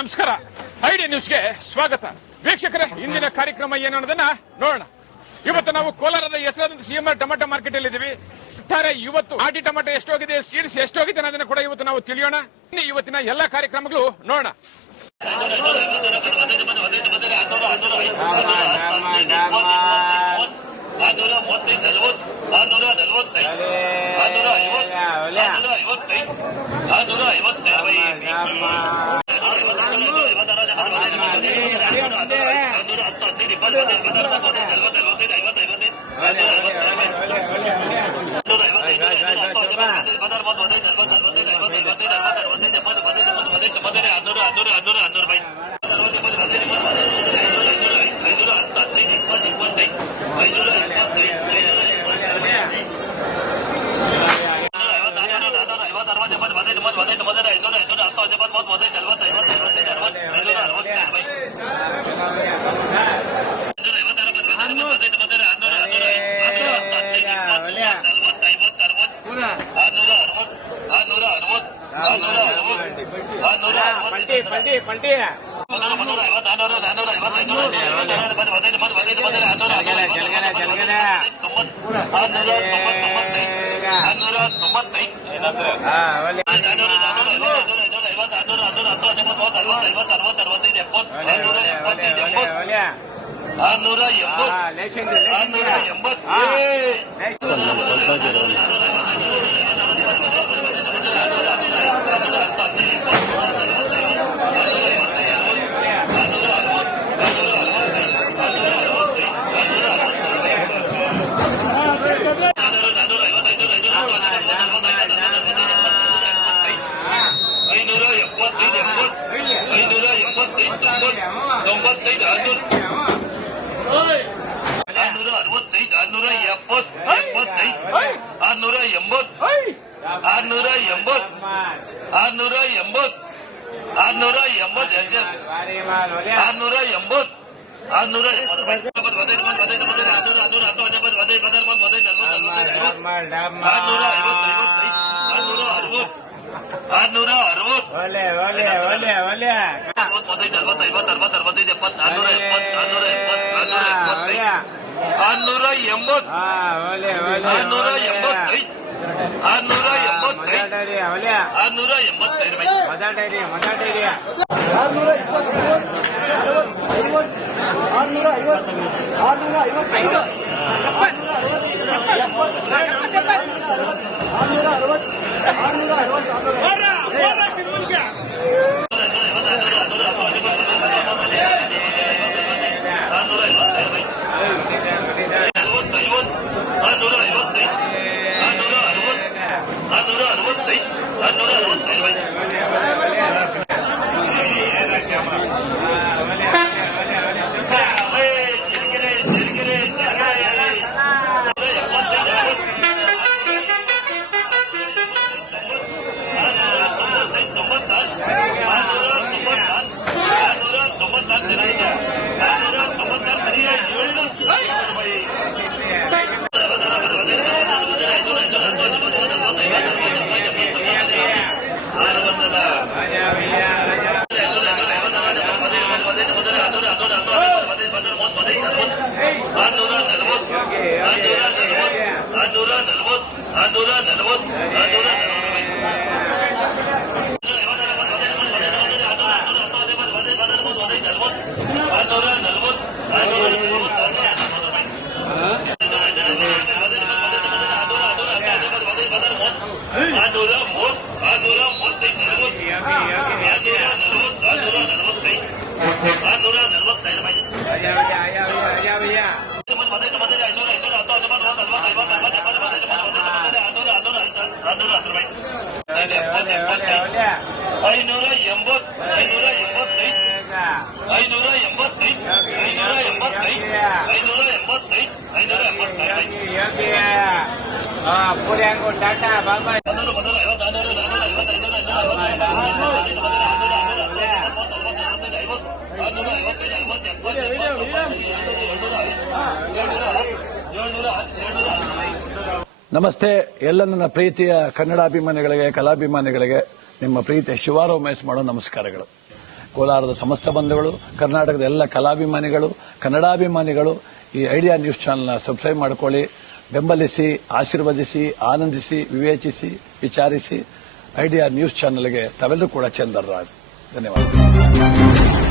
ನಮಸ್ಕಾರ. ಐಡಿ ನ್ಯೂಸ್ಗೆ ಸ್ವಾಗತ. ವೀಕ್ಷಕರೇ, ಇಂದಿನ ಕಾರ್ಯಕ್ರಮ ಏನು ಅನ್ನೋದನ್ನ ನೋಡೋಣ. ಇವತ್ತು ನಾವು ಕೋಲಾರದ ಹೆಸರಾದಂತ ಸಿಎಂಆರ್ ಟೊಮೆಟೊ ಮಾರ್ಕೆಟ್ ಅಲ್ಲಿ ಇದ್ದೀವಿ. ಒಟ್ಟಾರೆ ಇವತ್ತು ಆಟಿ ಟೊಮೆಟೊ ಎಷ್ಟೋಗಿದೆ, ಸೀಡ್ಸ್ ಎಷ್ಟೋಗಿದೆ ಅನ್ನೋದನ್ನ ಕೂಡ ಇವತ್ತು ನಾವು ತಿಳಿಯೋಣ. ಇವತ್ತಿನ ಎಲ್ಲಾ ಕಾರ್ಯಕ್ರಮಗಳು ನೋಡೋಣ. ನಮಸ್ತೆ ಎಲ್ಲ ನನ್ನ ಪ್ರೀತಿಯ ಕನ್ನಡಾಭಿಮಾನಿಗಳಿಗೆ, ಕಲಾಭಿಮಾನಿಗಳಿಗೆ ನಿಮ್ಮ ಪ್ರೀತಿಯ ಶಿವಾರ ಉಮೇಶ್ ಮಾಡೋ ನಮಸ್ಕಾರಗಳು. ಕೋಲಾರದ ಸಮಸ್ತ ಬಂಧುಗಳು, ಕರ್ನಾಟಕದ ಎಲ್ಲ ಕಲಾಭಿಮಾನಿಗಳು, ಕನ್ನಡಾಭಿಮಾನಿಗಳು ಈ ಐಡಿಯಾ ನ್ಯೂಸ್ ಚಾನೆಲ್ನ ಸಬ್ಸ್ಕ್ರೈಬ್ ಮಾಡಿಕೊಳ್ಳಿ, ಬೆಂಬಲಿಸಿ, ಆಶೀರ್ವದಿಸಿ, ಆನಂದಿಸಿ, ವಿವೇಚಿಸಿ, ವಿಚಾರಿಸಿ. ಐಡಿಯಾ ನ್ಯೂಸ್ ಚಾನೆಲ್ಗೆ ತಾವೆಲ್ಲರೂ ಕೂಡ ಚಂದರ್ರಾಜ್. ಧನ್ಯವಾದ.